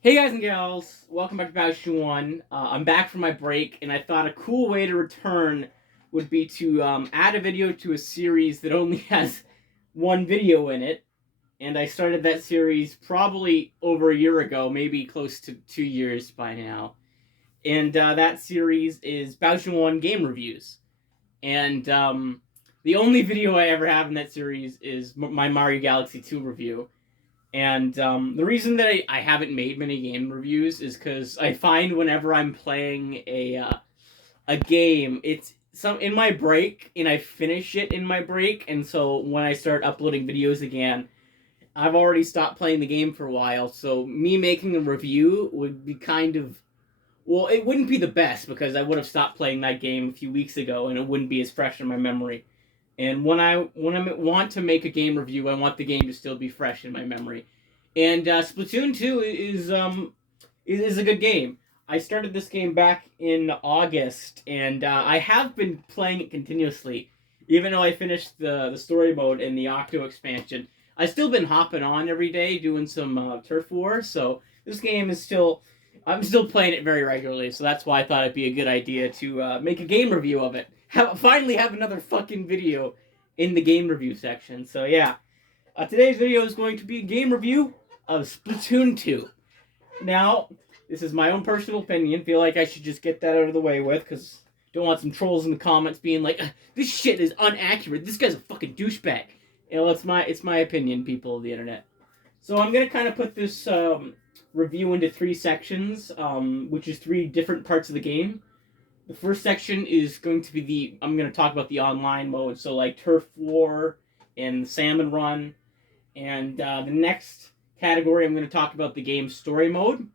Hey guys and gals, welcome back to Splatoon 1. I'm back from my break, and I thought a cool way to return would be to add a video to a series that only has one video in it. And I started that series probably over a year ago, maybe close to 2 years by now. And that series is Splatoon 1 game reviews. And the only video I ever have in that series is my Mario Galaxy 2 review. And the reason that I haven't made many game reviews is because I find whenever I'm playing a game, it's some in my break, and I finish it in my break, and so when I start uploading videos again, I've already stopped playing the game for a while. So me making a review would be kind of it wouldn't be the best because I would have stopped playing that game a few weeks ago, and it wouldn't be as fresh in my memory. And when I want to make a game review, I want the game to still be fresh in my memory. And Splatoon 2 is a good game. I started this game back in August, and I have been playing it continuously. Even though I finished the story mode and the Octo Expansion, I've still been hopping on every day doing some turf war. So this game is still, I'm still playing it very regularly. So that's why I thought it'd be a good idea to make a game review of it. Finally have another fucking video in the game review section. So yeah, today's video is going to be a game review of Splatoon 2. Now, this is my own personal opinion. Feel like I should just get that out of the way with, because don't want some trolls in the comments being like, "This shit is inaccurate. This guy's a fucking douchebag." You know, it's my opinion, people of the internet. So I'm gonna kind of put this review into three sections, which is three different parts of the game. The first section is going to be I'm going to talk about the online mode, so like Turf War and Salmon Run. And the next category, I'm going to talk about the game's story mode.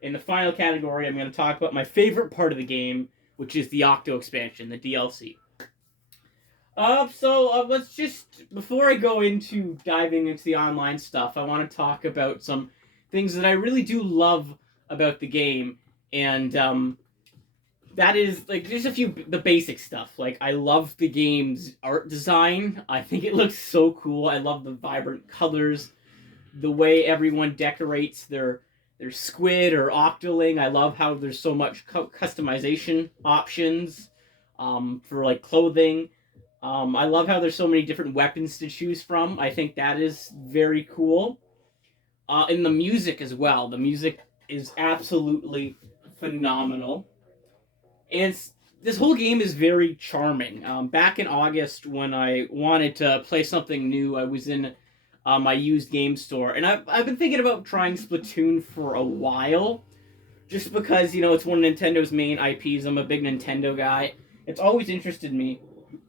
In the final category, I'm going to talk about my favorite part of the game, which is the Octo Expansion, the DLC. Let's just, before I go into diving into the online stuff, I want to talk about some things that I really do love about the game. And that is like just a few the basic stuff. Like I love the game's art design. I think it looks so cool. I love the vibrant colors, the way everyone decorates their squid or octoling. I love how there's so much customization options for like clothing. I love how there's so many different weapons to choose from. I think that is very cool. And the music as well. The music is absolutely phenomenal. And this whole game is very charming. Back in August, when I wanted to play something new, I was in my used game store, and I've been thinking about trying Splatoon for a while, just because it's one of Nintendo's main IPs. I'm a big Nintendo guy. It's always interested me,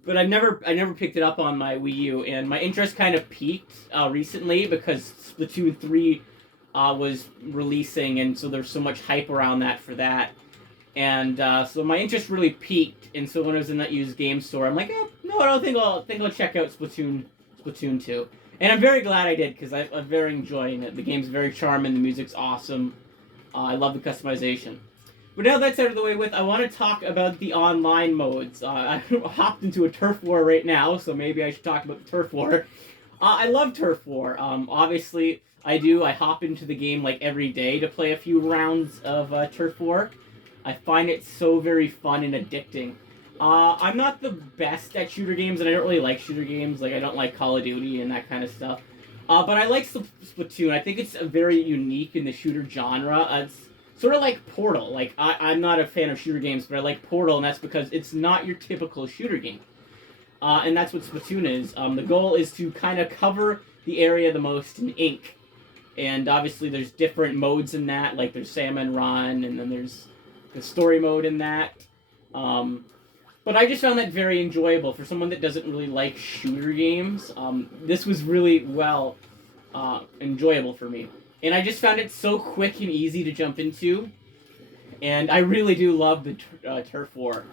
but I never picked it up on my Wii U, and my interest kind of peaked recently because Splatoon 3 was releasing, and so there's so much hype around that for that. And so my interest really peaked, and so when I was in that used game store, I'm like, no, I don't think I'll check out Splatoon 2, and I'm very glad I did because I'm very enjoying it. The game's very charming, the music's awesome. I love the customization. But now that's out of the way with, I want to talk about the online modes. I hopped into a turf war right now, so maybe I should talk about the turf war. I love turf war. Obviously, I do. I hop into the game like every day to play a few rounds of turf war. I find it so very fun and addicting. I'm not the best at shooter games, and I don't really like shooter games. Like, I don't like Call of Duty and that kind of stuff. But I like Splatoon. I think it's very unique in the shooter genre. It's sort of like Portal. Like, I'm not a fan of shooter games, but I like Portal, and that's because it's not your typical shooter game. And that's what Splatoon is. The goal is to kind of cover the area the most in ink. And obviously, there's different modes in that. Like, there's Salmon Run, and then there's the story mode in that. But I just found that very enjoyable for someone that doesn't really like shooter games. This was really enjoyable for me, and I just found it so quick and easy to jump into. And I really do love the turf war.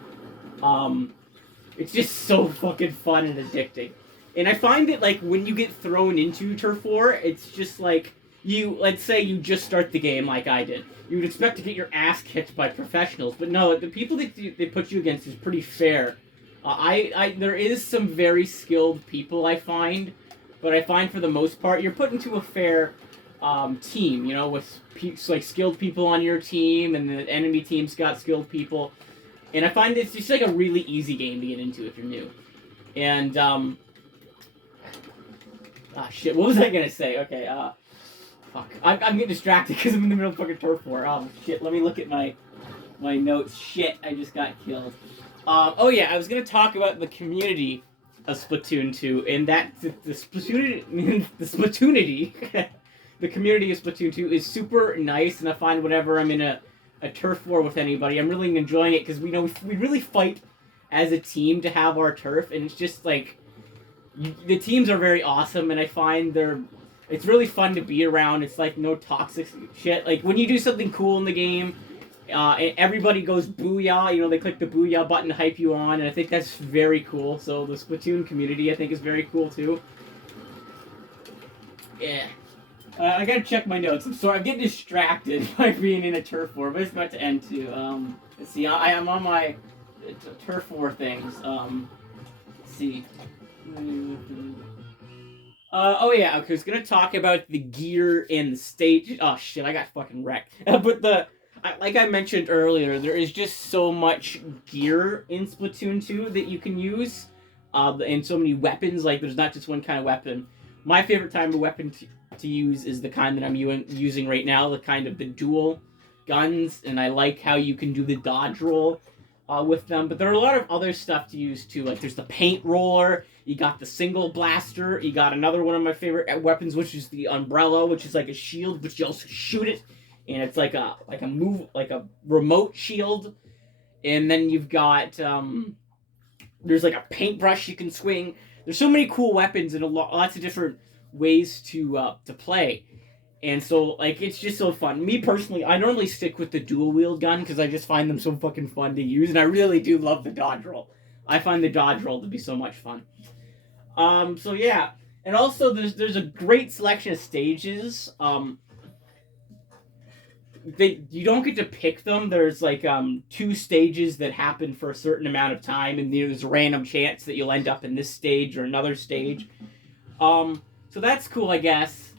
It's just so fucking fun and addicting. And I find that like when you get thrown into turf war, it's just like let's say you just start the game like I did. You would expect to get your ass kicked by professionals, but no, the people that they put you against is pretty fair. There is some very skilled people I find, but I find for the most part you're put into a fair team, you know, with like skilled people on your team, and the enemy team's got skilled people. And I find it's just like a really easy game to get into if you're new. And shit, what was I gonna say? Okay, fuck, I'm getting distracted because I'm in the middle of fucking turf war. Shit, let me look at my notes. Shit, I just got killed. Oh yeah, I was gonna talk about the community of Splatoon 2, and that the Splatoon the Splatoonity, the community of Splatoon 2 is super nice, and I find whenever I'm in a turf war with anybody, I'm really enjoying it because we really fight as a team to have our turf, and it's just like the teams are very awesome, and I find it's really fun to be around. It's like no toxic shit. Like when you do something cool in the game, and everybody goes booyah. You know, they click the booyah button to hype you on, and I think that's very cool. So the Splatoon community, I think, is very cool too. Yeah. I gotta check my notes. I'm sorry, I'm getting distracted by being in a turf war, but it's about to end too. Let's see, I am on my turf war things. Let's see. Oh yeah, I was gonna talk about the gear and the stage. Oh shit, I got fucking wrecked. But like I mentioned earlier, there is just so much gear in Splatoon 2 that you can use, and so many weapons. Like there's not just one kind of weapon. My favorite type of weapon to use is the kind that I'm using right now, the kind of the dual guns, and I like how you can do the dodge roll with them. But there are a lot of other stuff to use too. Like there's the paint roller, you got the single blaster, you got another one of my favorite weapons, which is the umbrella, which is like a shield, but you also shoot it, and it's like a remote shield. And then you've got there's like a paintbrush you can swing. There's so many cool weapons and lots of different ways to play, and so like it's just so fun. Me personally, I normally stick with the dual wield gun because I just find them so fucking fun to use, and I really do love the dodge roll. I find the dodge roll to be so much fun. So yeah, and also there's a great selection of stages. You don't get to pick them. There's like 2 stages that happen for a certain amount of time, and there's a random chance that you'll end up in this stage or another stage. So that's cool, I guess.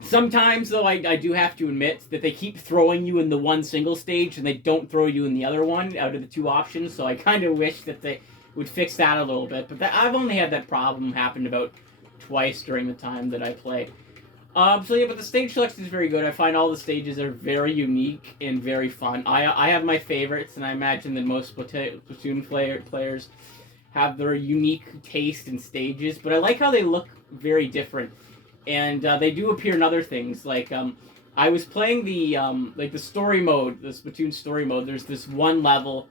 Sometimes, though, I do have to admit that they keep throwing you in the one single stage and they don't throw you in the other one out of the 2 options, so I kind of wish that they would fix that a little bit. But I've only had that problem happen about twice during the time that I play. So yeah, but the stage selection is very good. I find all the stages are very unique and very fun. I have my favorites, and I imagine that most Splatoon players have their unique taste in stages, but I like how they look very different. And they do appear in other things. Like I was playing the story mode, the Splatoon story mode. There's this one level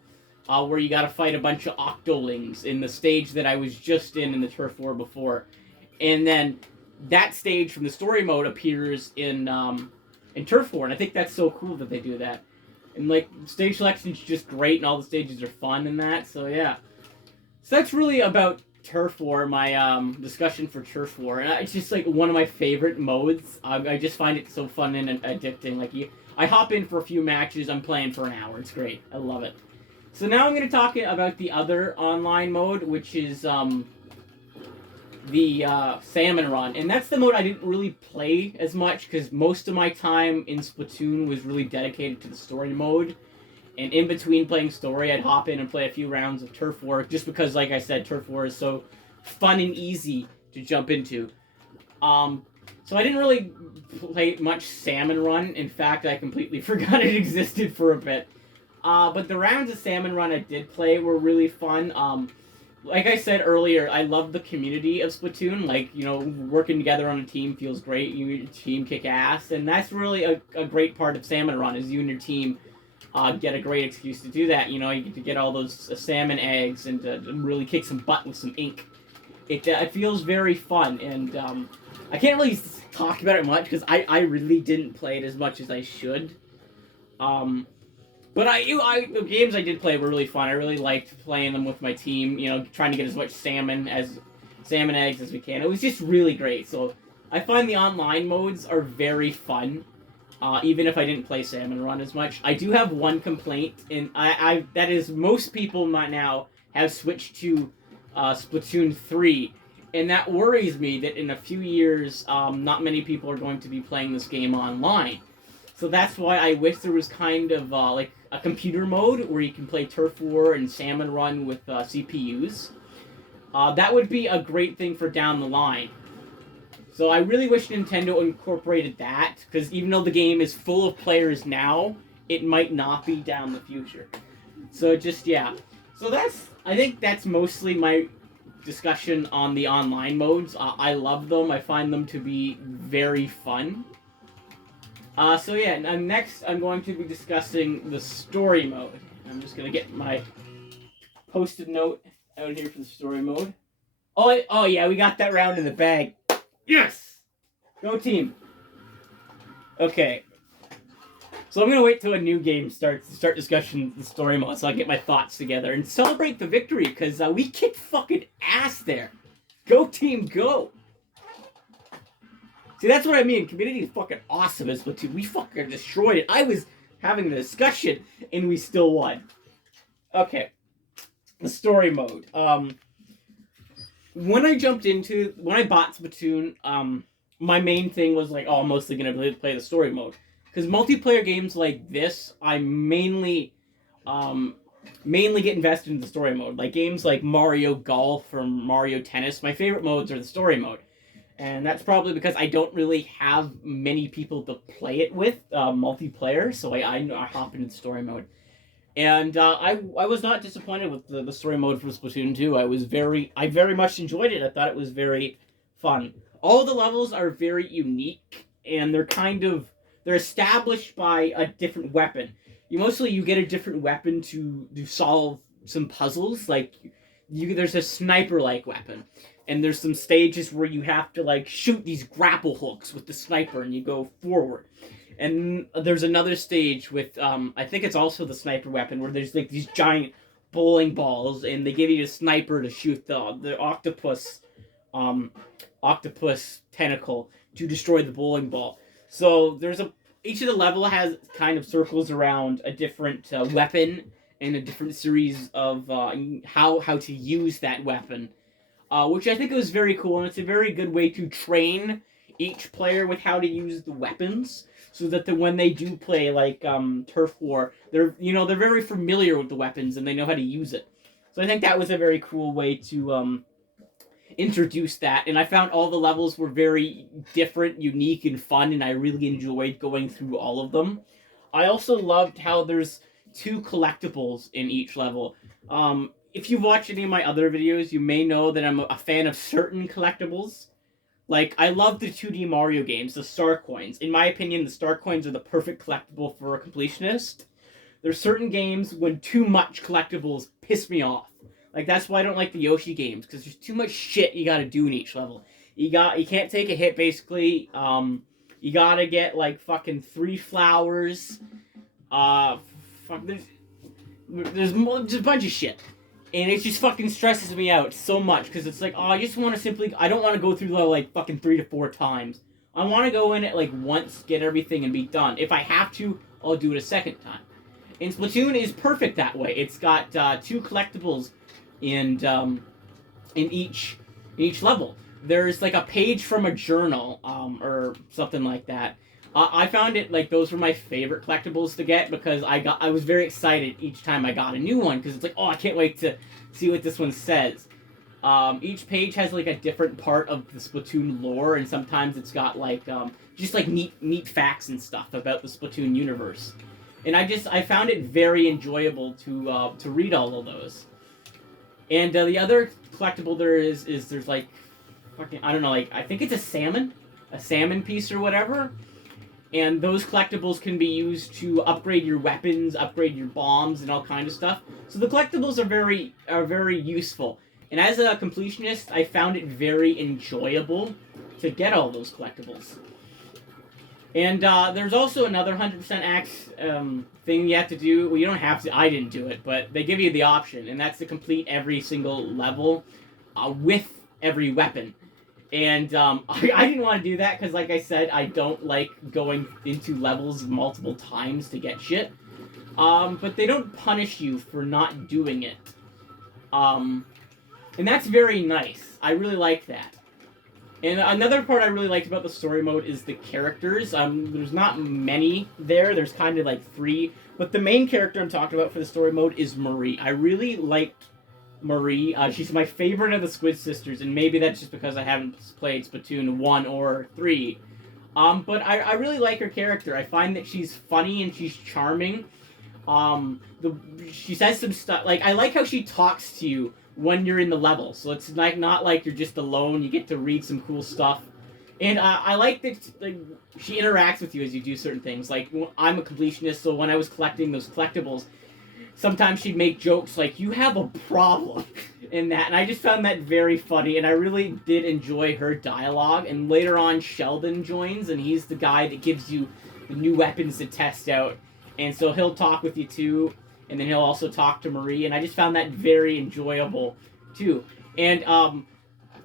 where you got to fight a bunch of octolings in the stage that I was just in the turf war before, and then that stage from the story mode appears in turf war, and I think that's so cool that they do that. And like stage selection is just great, and all the stages are fun and that. So yeah, so that's really about Turf War, my discussion for Turf War, and it's just like one of my favorite modes. I just find it so fun and addicting. Like I hop in for a few matches, I'm playing for an hour. It's great. I love it. So now I'm going to talk about the other online mode, which is the Salmon Run, and that's the mode I didn't really play as much because most of my time in Splatoon was really dedicated to the story mode. And in between playing story, I'd hop in and play a few rounds of Turf War, just because, like I said, Turf War is so fun and easy to jump into. So I didn't really play much Salmon Run. In fact, I completely forgot it existed for a bit. But the rounds of Salmon Run I did play were really fun. Like I said earlier, I love the community of Splatoon. Like, you know, working together on a team feels great. Your team kick ass. And that's really a great part of Salmon Run, is you and your team get a great excuse to do that. You know, you get to get all those salmon eggs and to really kick some butt with some ink. It feels very fun, and I can't really talk about it much because I really didn't play it as much as I should. But the games I did play were really fun. I really liked playing them with my team. You know, trying to get as much salmon eggs as we can. It was just really great. So I find the online modes are very fun. Even if I didn't play Salmon Run as much. I do have one complaint, and that is most people now have switched to Splatoon 3, And that worries me that in a few years, not many people are going to be playing this game online. So that's why I wish there was kind of like a computer mode where you can play Turf War and Salmon Run with CPUs. That would be a great thing for down the line. So I really wish Nintendo incorporated that, because even though the game is full of players now, it might not be down the future. So just, yeah. So I think that's mostly my discussion on the online modes. I love them. I find them to be very fun. So yeah, next I'm going to be discussing the story mode. I'm just going to get my post-it note out here for the story mode. Oh yeah, we got that round in the bag. Yes! Go team. Okay. So I'm going to wait till a new game starts to start discussing the story mode so I get my thoughts together and celebrate the victory, because we kicked fucking ass there. Go team, go! See, that's what I mean. Community is fucking awesome as Splatoon. We fucking destroyed it. I was having the discussion and we still won. Okay. The story mode. When I bought Splatoon, my main thing was like, I'm mostly going to play the story mode. Because multiplayer games like this, I mainly get invested in the story mode. Like games like Mario Golf or Mario Tennis, my favorite modes are the story mode. And that's probably because I don't really have many people to play it with, multiplayer, so I hop into the story mode. And I was not disappointed with the story mode for Splatoon 2. I very much enjoyed it. I thought it was very fun. All the levels are very unique, and they're established by a different weapon. You get a different weapon to solve some puzzles. Like there's a sniper-like weapon, and there's some stages where you have to like shoot these grapple hooks with the sniper, and you go forward. And there's another stage with I think it's also the sniper weapon, where there's like these giant bowling balls, and they give you a sniper to shoot the octopus tentacle to destroy the bowling ball. So each of the level has kind of circles around a different weapon and a different series of how to use that weapon, which I think was very cool, and it's a very good way to train each player with how to use the weapons, so that when they do play like Turf War, they're very familiar with the weapons and they know how to use it. So I think that was a very cool way to introduce that, and I found all the levels were very different, unique, and fun, and I really enjoyed going through all of them. I also loved how there's 2 collectibles in each level. If you've watched any of my other videos, you may know that I'm a fan of certain collectibles. Like, I love the 2D Mario games, the Star Coins. In my opinion, the Star Coins are the perfect collectible for a completionist. There's certain games when too much collectibles piss me off. Like, that's why I don't like the Yoshi games, because there's too much shit you gotta do in each level. You can't take a hit, basically. You gotta get, like, fucking 3 flowers. There's just a bunch of shit. And it just fucking stresses me out so much, because it's like, I just want to I don't want to go through the level, like, fucking 3 to 4 times. I want to go in it, like, once, get everything, and be done. If I have to, I'll do it a second time. And Splatoon is perfect that way. It's got 2 collectibles in each level. There's, like, a page from a journal, or something like that. I found it, like, those were my favorite collectibles to get, because I was very excited each time I got a new one, because it's like, I can't wait to see what this one says. Each page has, like, a different part of the Splatoon lore, and sometimes it's got, like, just, like, neat facts and stuff about the Splatoon universe. And I found it very enjoyable to read all of those. And the other collectible there's, like, fucking, I don't know, like, I think it's a salmon piece or whatever. And those collectibles can be used to upgrade your weapons, upgrade your bombs, and all kind of stuff. So the collectibles are very useful. And as a completionist, I found it very enjoyable to get all those collectibles. And there's also another 100% axe thing you have to do. Well, you don't have to. I didn't do it, but they give you the option, and that's to complete every single level with every weapon. And I didn't want to do that because, like I said, I don't like going into levels multiple times to get shit. But they don't punish you for not doing it. And And that's very nice. I really like that. And another part I really liked about the story mode is the characters. There's not many there. There's kind of like 3. But the main character I'm talking about for the story mode is Marie. I really liked Marie. She's my favorite of the Squid Sisters, and maybe that's just because I haven't played Splatoon 1 or 3. But I really like her character. I find that she's funny and she's charming. She says some stuff, like, I like how she talks to you when you're in the level, so it's like not like you're just alone. You get to read some cool stuff, and I like that, like, she interacts with you as you do certain things. Like, I'm a completionist, so when I was collecting those collectibles, sometimes she'd make jokes like, "You have a problem," in that, and I just found that very funny, and I really did enjoy her dialogue. And later on, Sheldon joins, and he's the guy that gives you the new weapons to test out, and so he'll talk with you too. And then he'll also talk to Marie, and I just found that very enjoyable, too. And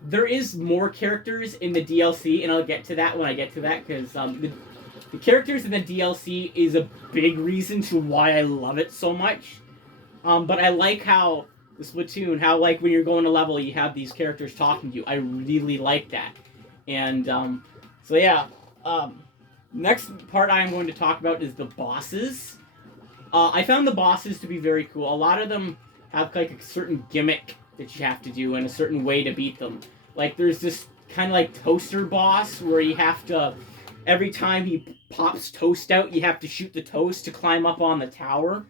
there is more characters in the DLC, and I'll get to that when I get to that, because the characters in the DLC is a big reason to why I love it so much. But I like how the Splatoon, how, like, when you're going to level, you have these characters talking to you. I really like that. And so yeah, next part I'm going to talk about is the bosses. I found the bosses to be very cool. A lot of them have like a certain gimmick that you have to do and a certain way to beat them. Like, there's this kind of like toaster boss where you have to, every time he pops toast out, you have to shoot the toast to climb up on the tower.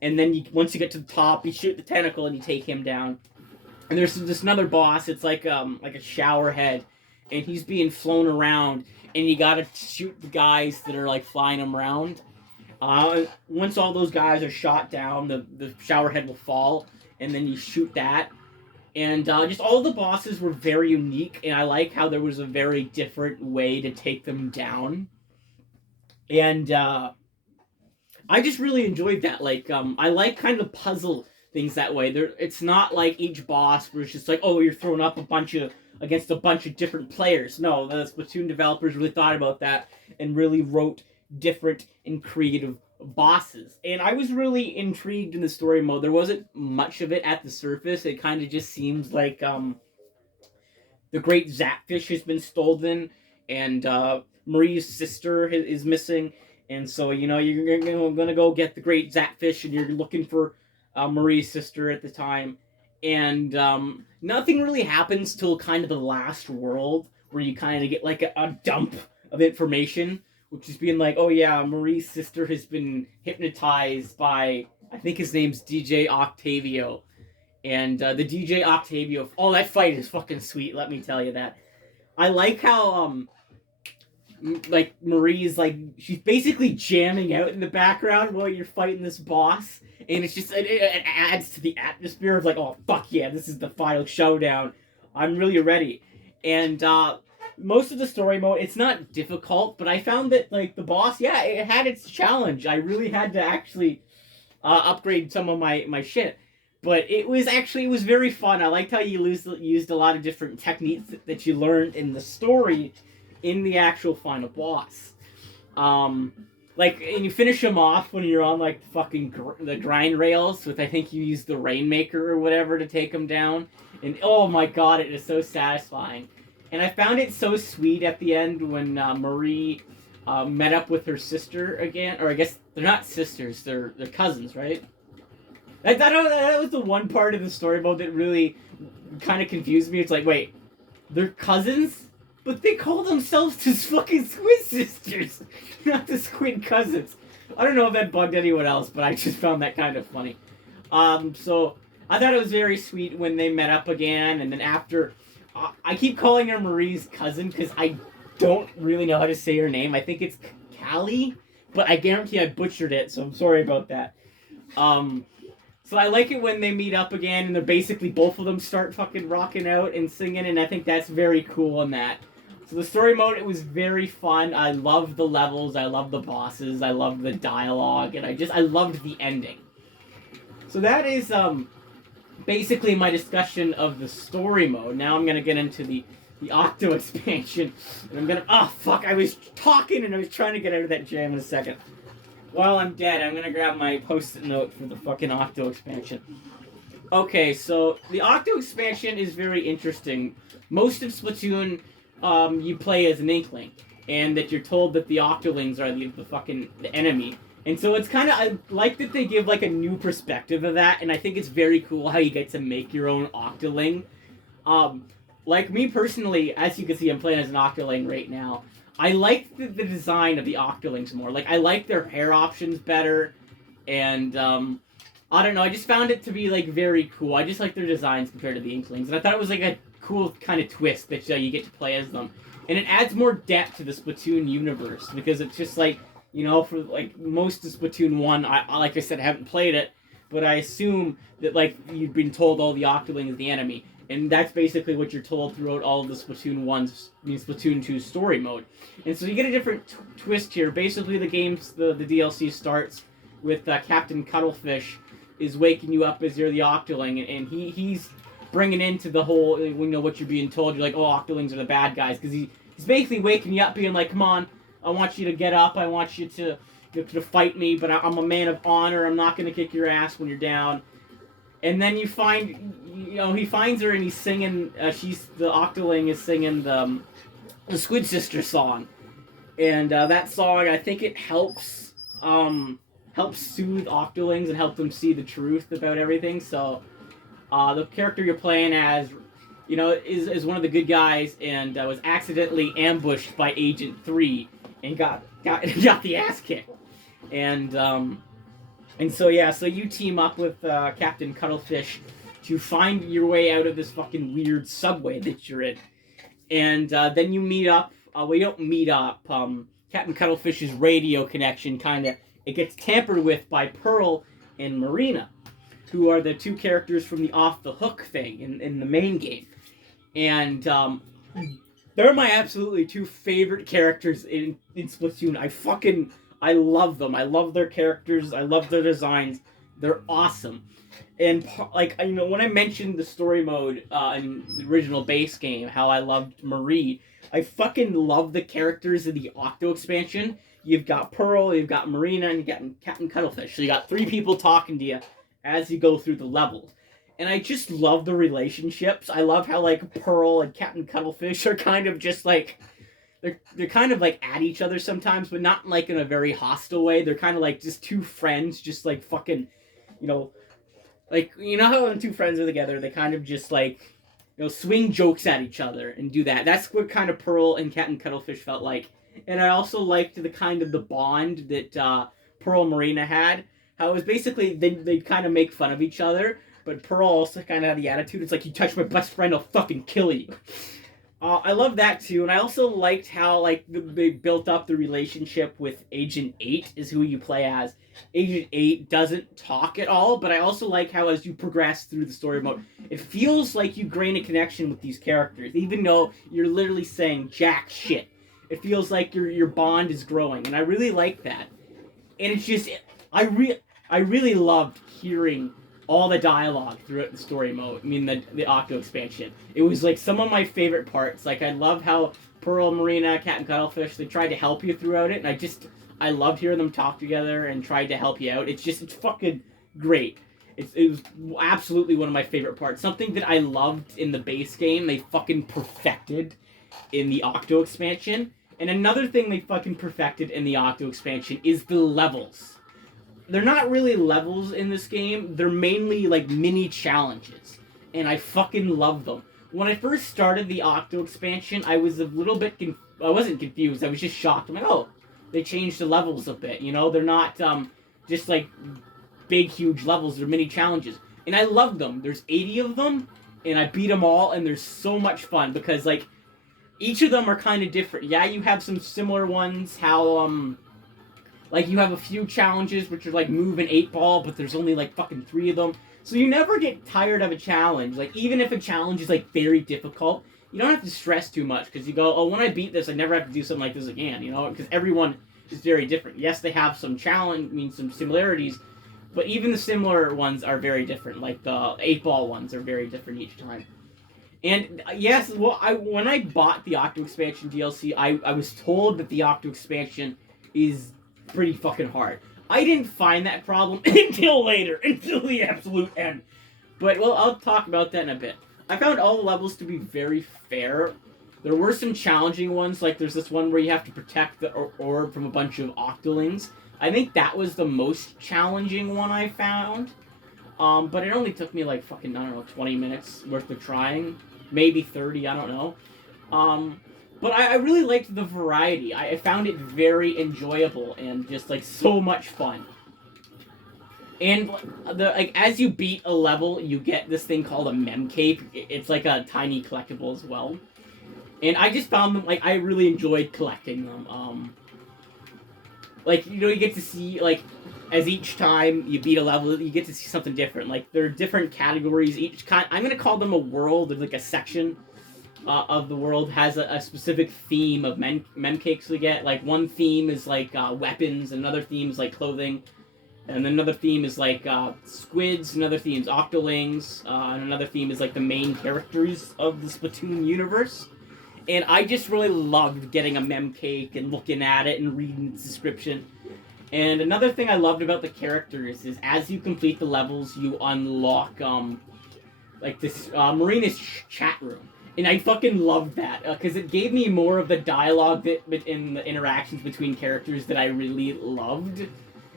And then once you get to the top, you shoot the tentacle and you take him down. And there's this another boss. It's like a shower head, and he's being flown around, and you gotta shoot the guys that are like flying him around. Once all those guys are shot down, the shower head will fall, and then you shoot that. And just all the bosses were very unique, and I like how there was a very different way to take them down. And I just really enjoyed that. Like, I like kind of puzzle things that way. It's not like each boss where it's just like, oh, you're throwing up against a bunch of different players. No, the Splatoon developers really thought about that and really wrote different and creative bosses. And I was really intrigued in the story mode. There wasn't much of it at the surface. It kind of just seems like the great Zapfish has been stolen, and Marie's sister is missing. And so, you know, you're going to go get the great Zapfish, and you're looking for Marie's sister at the time. And nothing really happens till kind of the last world, where you kind of get like a dump of information, which is being like, oh yeah, Marie's sister has been hypnotized by, I think his name's DJ Octavio. And the DJ Octavio, oh, that fight is fucking sweet, let me tell you that. I like how, like, Marie's, like, she's basically jamming out in the background while you're fighting this boss. And it's just, it adds to the atmosphere of like, oh, fuck yeah, this is the final showdown. I'm really ready. And, most of the story mode, it's not difficult, but I found that, like, the boss, yeah, it had its challenge. I really had to actually upgrade some of my shit. But it was very fun. I liked how you used a lot of different techniques that you learned in the story in the actual final boss. Like, and you finish him off when you're on, like, the grind rails with, I think you used the Rainmaker or whatever to take him down. And, oh my god, it is so satisfying. And I found it so sweet at the end when Marie met up with her sister again. Or I guess they're not sisters, they're cousins, right? That was the one part of the story mode that really kind of confused me. It's like, wait, they're cousins? But they call themselves the fucking Squid Sisters, not the Squid Cousins. I don't know if that bugged anyone else, but I just found that kind of funny. So I thought it was very sweet when they met up again, and then after... I keep calling her Marie's cousin because I don't really know how to say her name. I think it's Callie, but I guarantee I butchered it, so I'm sorry about that. So I like it when they meet up again, and they're basically both of them start fucking rocking out and singing, and I think that's very cool in that. So the story mode, it was very fun. I loved the levels, I loved the bosses, I loved the dialogue, and I loved the ending. So that is, basically my discussion of the story mode. Now I'm going to get into the Octo Expansion. And I'm going to... Oh, fuck, I was talking and I was trying to get out of that jam in a second. While I'm dead, I'm going to grab my post-it note for the fucking Octo Expansion. Okay, so the Octo Expansion is very interesting. Most of Splatoon, you play as an Inkling, and that you're told that the Octolings are the fucking the enemy. And so it's kind of, I like that they give like a new perspective of that, and I think it's very cool how you get to make your own Octoling. Um, like me personally, as you can see, I'm playing as an Octoling right now. I like the design of the Octolings more. Like, I like their hair options better, and I don't know. I just found it to be like very cool. I just like their designs compared to the Inklings, and I thought it was like a cool kind of twist that you get to play as them, and it adds more depth to the Splatoon universe because it's just like, you know, for like most of Splatoon 1, I like I said, I haven't played it, but I assume that like you've been told all the Octoling is the enemy, and that's basically what you're told throughout all of the Splatoon 1's, I mean Splatoon 2's story mode, and so you get a different twist here. Basically, the DLC starts with Captain Cuttlefish is waking you up as you're the Octoling, and he's bringing into the whole, you know, what you're being told. You're like, oh, Octolings are the bad guys, because he's basically waking you up, being like, come on, I want you to get up, I want you to fight me, but I'm a man of honor, I'm not going to kick your ass when you're down. And then you find, you know, he finds her and he's singing, the Octoling is singing the Squid Sister song. And that song, I think it helps soothe Octolings and help them see the truth about everything. So the character you're playing as, you know, is one of the good guys, and was accidentally ambushed by Agent 3 and got the ass kicked. And so yeah, so you team up with Captain Cuttlefish to find your way out of this fucking weird subway that you're in. And then you meet up. Well, you don't meet up. Captain Cuttlefish's radio connection it gets tampered with by Pearl and Marina, who are the two characters from the Off the Hook thing in the main game. And they're my absolutely two favorite characters in Splatoon. I love them. I love their characters. I love their designs. They're awesome. And like, you know, when I mentioned the story mode in the original base game, how I loved Marie, I fucking love the characters in the Octo Expansion. You've got Pearl, you've got Marina, and you've got Captain Cuttlefish. So you got three people talking to you as you go through the levels. And I just love the relationships. I love how, like, Pearl and Captain Cuttlefish are kind of just, like, they're kind of, like, at each other sometimes, but not, like, in a very hostile way. They're kind of, like, just two friends, just, like, fucking, you know, like, you know how when two friends are together, they kind of just, like, you know, swing jokes at each other and do that. That's what kind of Pearl and Captain Cuttlefish felt like. And I also liked the kind of the bond that Pearl and Marina had. How it was basically, they'd kind of make fun of each other, but Pearl also kind of had the attitude, it's like, you touch my best friend, I'll fucking kill you. I love that too, and I also liked how, like, they built up the relationship with Agent 8 is who you play as. Agent 8 doesn't talk at all, but I also like how as you progress through the story mode, it feels like you gain a connection with these characters, even though you're literally saying jack shit. It feels like your bond is growing, and I really like that. And it's just, I really loved hearing all the dialogue throughout the story mode. I mean, the Octo Expansion. It was like some of my favorite parts. Like, I love how Pearl, Marina, Captain Cuttlefish, they tried to help you throughout it, and I loved hearing them talk together and tried to help you out. It's fucking great. It was absolutely one of my favorite parts. Something that I loved in the base game, they fucking perfected in the Octo Expansion. And another thing they fucking perfected in the Octo Expansion is the levels. They're not really levels in this game. They're mainly, like, mini challenges. And I fucking love them. When I first started the Octo Expansion, I was a little bit I wasn't confused. I was just shocked. I'm like, oh, they changed the levels a bit. You know, they're not just, like, big, huge levels. They're mini challenges. And I love them. There's 80 of them, and I beat them all, and they're so much fun. Because, like, each of them are kind of different. Yeah, you have some similar ones. How, like, you have a few challenges which are like move an 8-ball, but there's only like fucking 3 of them. So you never get tired of a challenge. Like, even if a challenge is like very difficult, you don't have to stress too much, because you go, oh, when I beat this, I never have to do something like this again, you know? Because everyone is very different. Yes, they have some some similarities, but even the similar ones are very different. Like, the 8-ball ones are very different each time. And yes, well, when I bought the Octo Expansion DLC, I was told that the Octo Expansion is pretty fucking hard. I didn't find that problem until later, until the absolute end. But, well, I'll talk about that in a bit. I found all the levels to be very fair. There were some challenging ones, like there's this one where you have to protect the orb from a bunch of octolings. I think that was the most challenging one I found. But it only took me like fucking, I don't know, 20 minutes worth of trying. Maybe 30, I don't know. But I really liked the variety. I found it very enjoyable and just like so much fun. And as you beat a level, you get this thing called a mem cape. It's like a tiny collectible as well. And I just found them like I really enjoyed collecting them. You get to see as each time you beat a level, you get to see something different. Like there are different categories. Each kind, I'm gonna call them a world. There's like a section of the world has a specific theme of mem cakes we get. Like one theme is like weapons, another theme is like clothing. And another theme is like squids, another theme is octolings, and another theme is like the main characters of the Splatoon universe. And I just really loved getting a mem cake and looking at it and reading its description. And another thing I loved about the characters is as you complete the levels, you unlock this Marina's chat room. And I fucking loved that because it gave me more of the dialogue in the interactions between characters that I really loved.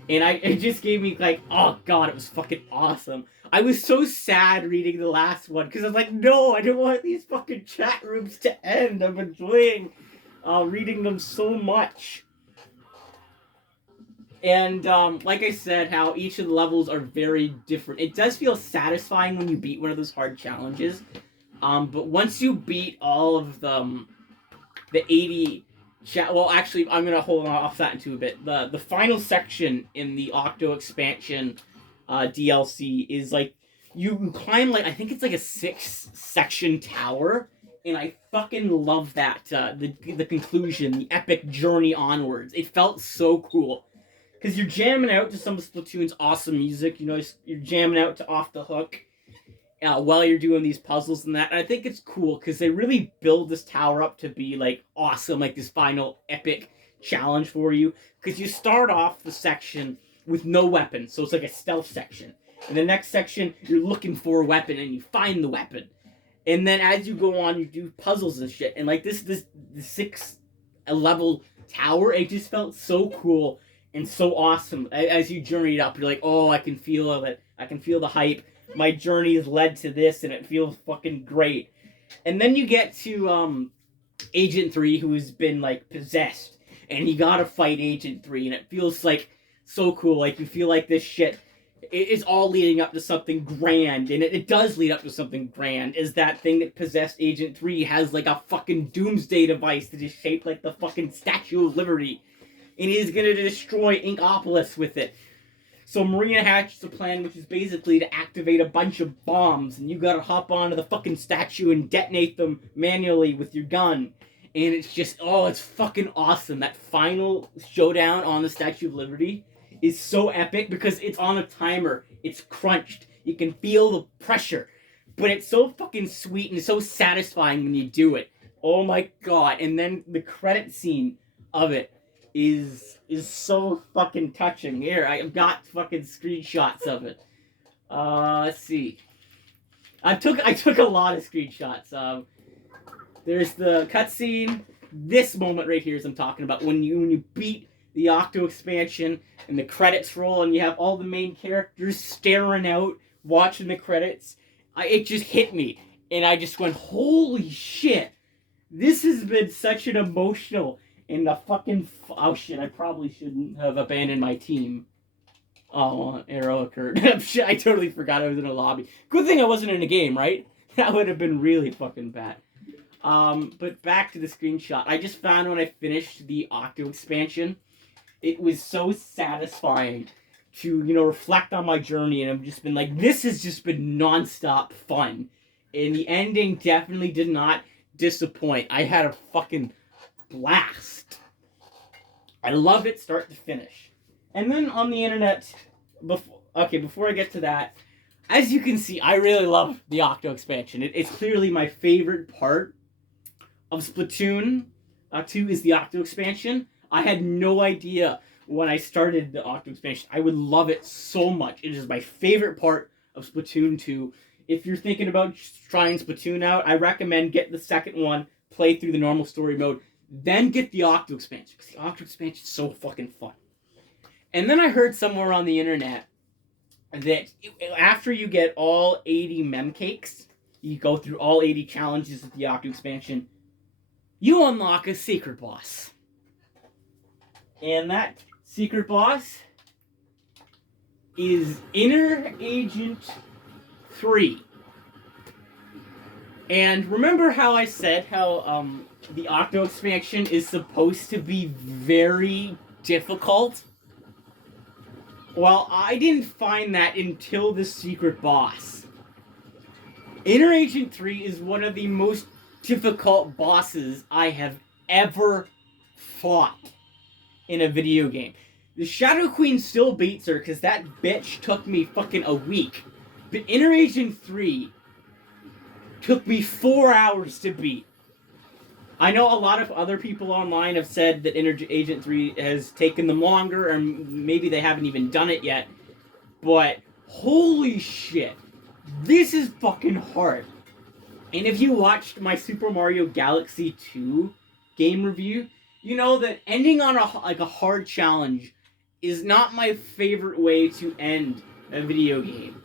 And it just gave me oh god, it was fucking awesome. I was so sad reading the last one because I was like, no, I don't want these fucking chat rooms to end. I'm enjoying reading them so much. And like I said, how each of the levels are very different. It does feel satisfying when you beat one of those hard challenges. But once you beat all of the 80... Well, actually, I'm going to hold off that into a bit. The final section in the Octo Expansion DLC is you climb I think it's a 6-section tower, and I fucking love that. The conclusion, the epic journey onwards. It felt so cool. Because you're jamming out to some of Splatoon's awesome music. You're jamming out to Off the Hook while you're doing these puzzles and that. And I think it's cool because they really build this tower up to be awesome, this final epic challenge for you. Because you start off the section with no weapon, so it's like a stealth section. And the next section, you're looking for a weapon and you find the weapon. And then as you go on, you do puzzles and shit. And this 6-level tower, it just felt so cool and so awesome. As you journeyed up, you're like, oh, I can feel it. I can feel the hype. My journey has led to this, and it feels fucking great. And then you get to Agent 3, who has been possessed, and you gotta fight Agent 3, and it feels so cool. You feel this shit is all leading up to something grand, and it does lead up to something grand. Is that thing that possessed Agent 3 has a fucking doomsday device that is shaped like the fucking Statue of Liberty, and he is gonna destroy Inkopolis with it. So Marina hatches a plan, which is basically to activate a bunch of bombs, and you gotta hop onto the fucking statue and detonate them manually with your gun. And it's just, it's fucking awesome. That final showdown on the Statue of Liberty is so epic because it's on a timer. It's crunched. You can feel the pressure. But it's so fucking sweet and so satisfying when you do it. Oh my god. And then the credit scene of it is so fucking touching. Here, I've got fucking screenshots of it. Let's see. I took a lot of screenshots. There's the cutscene. This moment right here is I'm talking about when you beat the Octo Expansion and the credits roll and you have all the main characters staring out, watching the credits. It just hit me, and I just went, holy shit! This has been such an emotional. And the fucking... Oh, shit, I probably shouldn't have abandoned my team. Oh, arrow occurred. Shit, I totally forgot I was in a lobby. Good thing I wasn't in a game, right? That would have been really fucking bad. But back to the screenshot. I just found when I finished the Octo Expansion, it was so satisfying to, reflect on my journey. And I've just been this has just been nonstop fun. And the ending definitely did not disappoint. I had a fucking... blast. I love it start to finish. And then on the internet, before I get to that, as you can see, I really love the Octo Expansion. It's clearly my favorite part of Splatoon 2 is the Octo Expansion. I had no idea when I started the Octo Expansion I would love it so much. It is my favorite part of Splatoon 2. If you're thinking about trying Splatoon out, I recommend get the second one, play through the normal story mode, then get the Octo Expansion, because the Octo Expansion is so fucking fun. And then I heard somewhere on the internet that after you get all 80 mem cakes, you go through all 80 challenges of the Octo Expansion, you unlock a secret boss. And that secret boss is Inner Agent 3. And remember how I said how the Octo Expansion is supposed to be very difficult? Well, I didn't find that until the secret boss. Inner Agent 3 is one of the most difficult bosses I have ever fought in a video game. The Shadow Queen still beats her because that bitch took me fucking a week. But Inner Agent 3 took me 4 hours to beat. I know a lot of other people online have said that Inner Agent 3 has taken them longer, or maybe they haven't even done it yet. But holy shit, this is fucking hard. And if you watched my Super Mario Galaxy 2 game review, you know that ending on a hard challenge is not my favorite way to end a video game.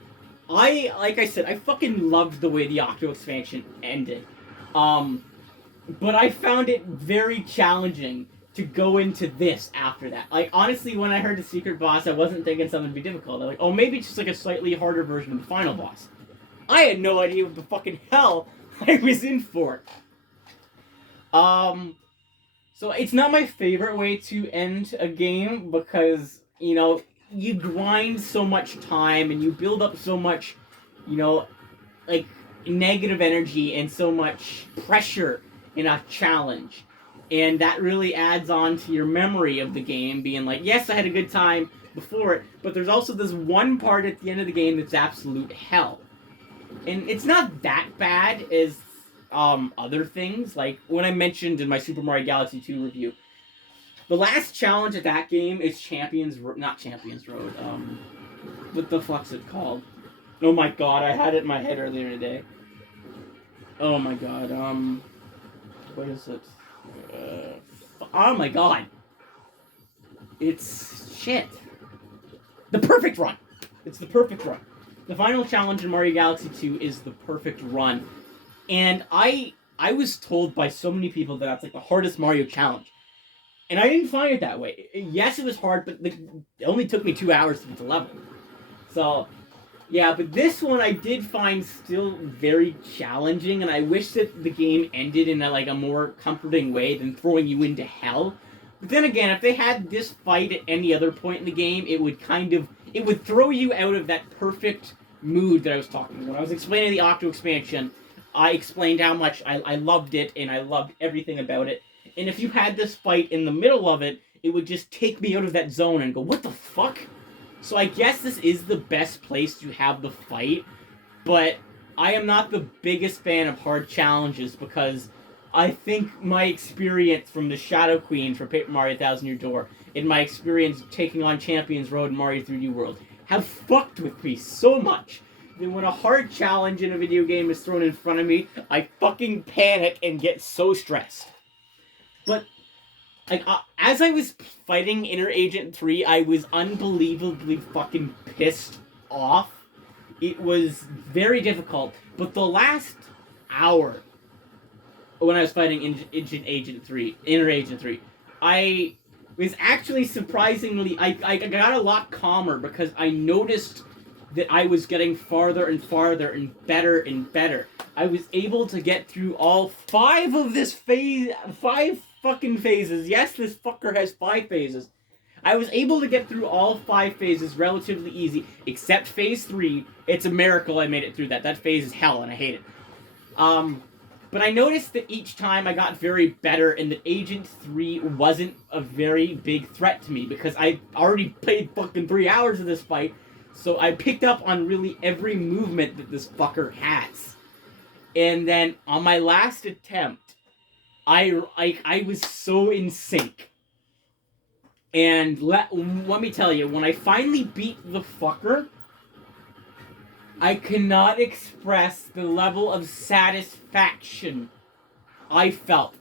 Like I said, I fucking loved the way the Octo Expansion ended. But I found it very challenging to go into this after that. Like, honestly, when I heard the secret boss, I wasn't thinking something would be difficult. I'm like, oh, maybe it's just like a slightly harder version of the final boss. I had no idea what the fucking hell I was in for. So it's not my favorite way to end a game because, you know, you grind so much time and you build up so much, you know, like, negative energy and so much pressure in a challenge. And that really adds on to your memory of the game, being like, yes, I had a good time before it, but there's also this one part at the end of the game that's absolute hell. And it's not that bad as other things, like when I mentioned in my Super Mario Galaxy 2 review. The last challenge of that game is not Champions Road, what the fuck's it called? Oh my god, I had it in my head earlier today. Oh my god, what is it? Oh my god. It's shit. The Perfect Run. It's the Perfect Run. The final challenge in Mario Galaxy 2 is the Perfect Run. And I was told by so many people that that's like the hardest Mario challenge. And I didn't find it that way. Yes, it was hard, but it only took me 2 hours to get the level. So, yeah, but this one I did find still very challenging, and I wish that the game ended in a more comforting way than throwing you into hell. But then again, if they had this fight at any other point in the game, it would throw you out of that perfect mood that I was talking about. When I was explaining the Octo Expansion, I explained how much I loved it, and I loved everything about it. And if you had this fight in the middle of it, it would just take me out of that zone and go, what the fuck? So I guess this is the best place to have the fight, but I am not the biggest fan of hard challenges because I think my experience from the Shadow Queen for Paper Mario 1000 Year Door and my experience taking on Champions Road and Mario 3D World have fucked with me so much that when a hard challenge in a video game is thrown in front of me, I fucking panic and get so stressed. But as I was fighting Inner Agent 3, I was unbelievably fucking pissed off. It was very difficult, but the last hour when I was fighting Inner Agent 3, I was actually surprisingly, I got a lot calmer because I noticed that I was getting farther and farther and better. I was able to get through all 5 of this phase, 5 fucking phases. Yes, this fucker has 5 phases. I was able to get through all 5 phases relatively easy, except phase 3. It's a miracle I made it through that. That phase is hell and I hate it. But I noticed that each time I got very better and that Agent 3 wasn't a very big threat to me because I already played fucking 3 hours of this fight, so I picked up on really every movement that this fucker has. And then on my last attempt, I was so in sync. And let me tell you, when I finally beat the fucker, I cannot express the level of satisfaction I felt.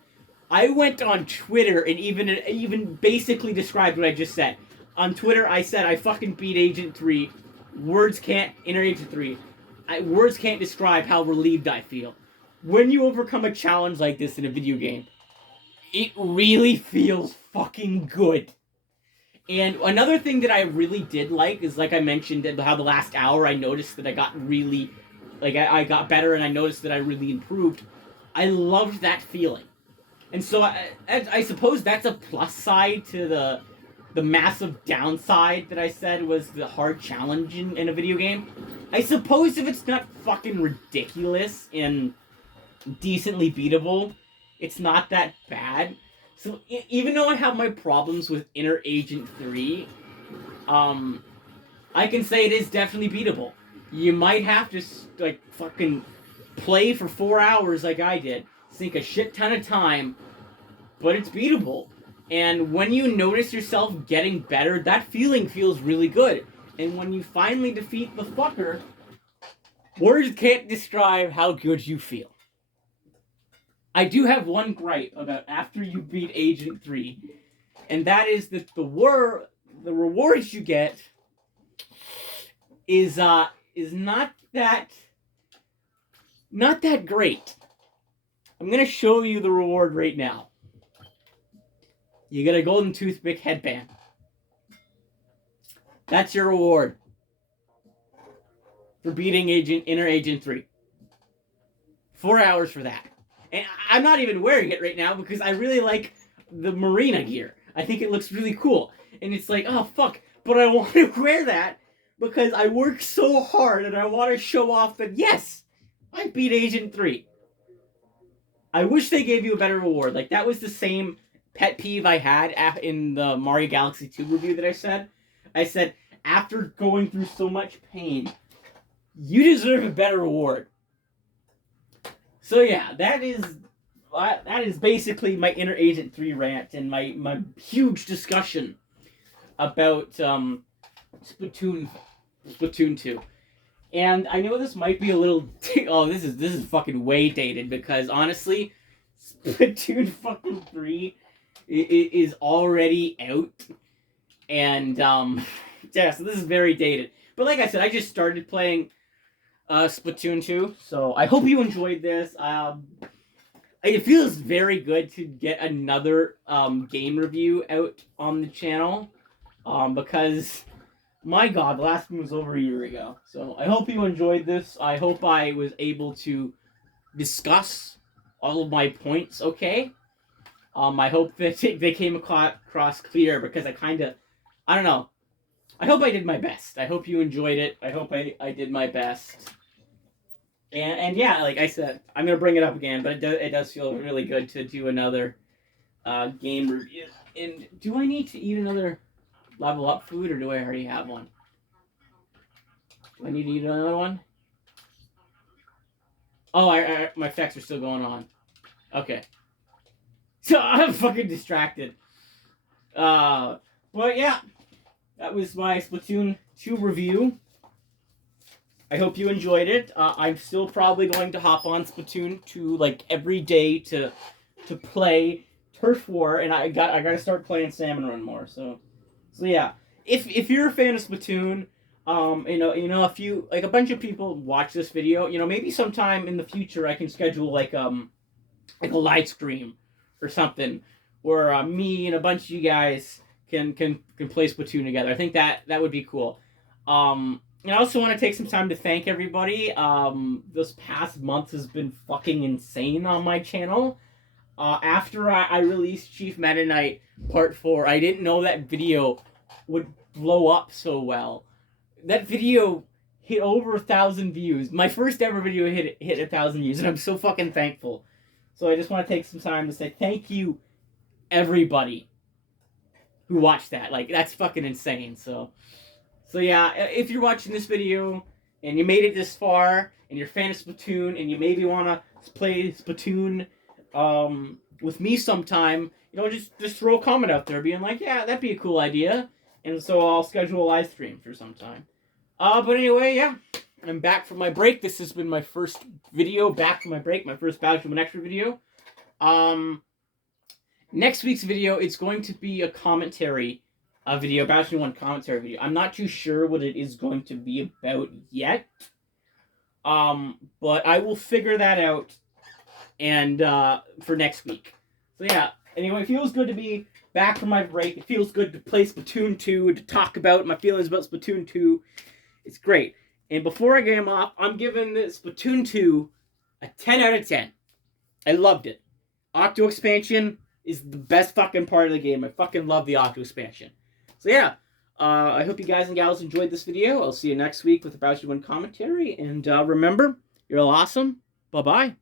I went on Twitter and even basically described what I just said. On Twitter, I said I fucking beat Agent 3. Inner Agent 3. Words can't describe how relieved I feel. When you overcome a challenge like this in a video game, it really feels fucking good. And another thing that I really did like is, like I mentioned, how the last hour I noticed that I got really, I got better and I noticed that I really improved. I loved that feeling. And so I suppose that's a plus side to the massive downside that I said was the hard challenge in a video game. I suppose if it's not fucking ridiculous and decently beatable, it's not that bad. So even though I have my problems with Inner Agent 3, I can say it is definitely beatable. You might have to fucking play for 4 hours like I did, sink a shit ton of time, but it's beatable. And when you notice yourself getting better, that feeling feels really good. And when you finally defeat the fucker, words can't describe how good you feel. I do have one gripe about after you beat Agent 3, and that is that the rewards you get is not that great. I'm gonna show you the reward right now. You get a golden toothpick headband. That's your reward for beating Inner Agent 3. 4 hours for that. And I'm not even wearing it right now because I really like the Marina gear. I think it looks really cool. And it's like, oh fuck, but I want to wear that because I work so hard and I want to show off that, yes, I beat Agent 3. I wish they gave you a better reward. Like, that was the same pet peeve I had in the Mario Galaxy 2 review that I said. I said, after going through so much pain, you deserve a better reward. So yeah, that is basically my Inner Agent 3 rant and my huge discussion about Splatoon 2. And I know this might be a little this is fucking way dated because honestly, Splatoon fucking 3 is already out. And yeah, so this is very dated. But like I said, I just started playing Splatoon 2, so I hope you enjoyed this. It feels very good to get another game review out on the channel, because, my god, the last one was over a year ago. So I hope you enjoyed this. I hope I was able to discuss all of my points okay. I hope that they came across clear because I don't know. I hope I did my best. I hope you enjoyed it. I hope I did my best. And yeah, like I said, I'm going to bring it up again, but it does feel really good to do another game review. And do I need to eat another level up food, or do I already have one? Do I need to eat another one? Oh, my effects are still going on. Okay. So I'm fucking distracted. But yeah, that was my Splatoon 2 review. I hope you enjoyed it. I'm still probably going to hop on Splatoon 2 like every day to play Turf War, and I gotta start playing Salmon Run more. So yeah, if you're a fan of Splatoon, a bunch of people watch this video. Maybe sometime in the future I can schedule like a live stream or something, where me and a bunch of you guys can play Splatoon together. I think that would be cool. And I also want to take some time to thank everybody. This past month has been fucking insane on my channel. After I released Chief Meta Knight Part 4, I didn't know that video would blow up so well. That video hit over 1,000 views. My first ever video hit 1,000 views, and I'm so fucking thankful. So I just want to take some time to say thank you, everybody who watched that. Like, that's fucking insane. So yeah, if you're watching this video and you made it this far and you're a fan of Splatoon and you maybe want to play Splatoon with me sometime, just throw a comment out there being like, yeah, that'd be a cool idea. And so I'll schedule a live stream for some time. But anyway, yeah, I'm back from my break. This has been my first video back from my break, my first Battlefield 1 Extra video. Next week's video, it's going to be a commentary video, Battlefield 1 commentary video. I'm not too sure what it is going to be about yet. But I will figure that out and for next week. So yeah, anyway, it feels good to be back from my break. It feels good to play Splatoon 2 and to talk about my feelings about Splatoon 2. It's great. And before I get off, I'm giving Splatoon 2 a 10 out of 10. I loved it. Octo Expansion is the best fucking part of the game. I fucking love the Octo Expansion. So yeah, I hope you guys and gals enjoyed this video. I'll see you next week with the Battlefield 1 commentary. And remember, you're all awesome. Bye-bye.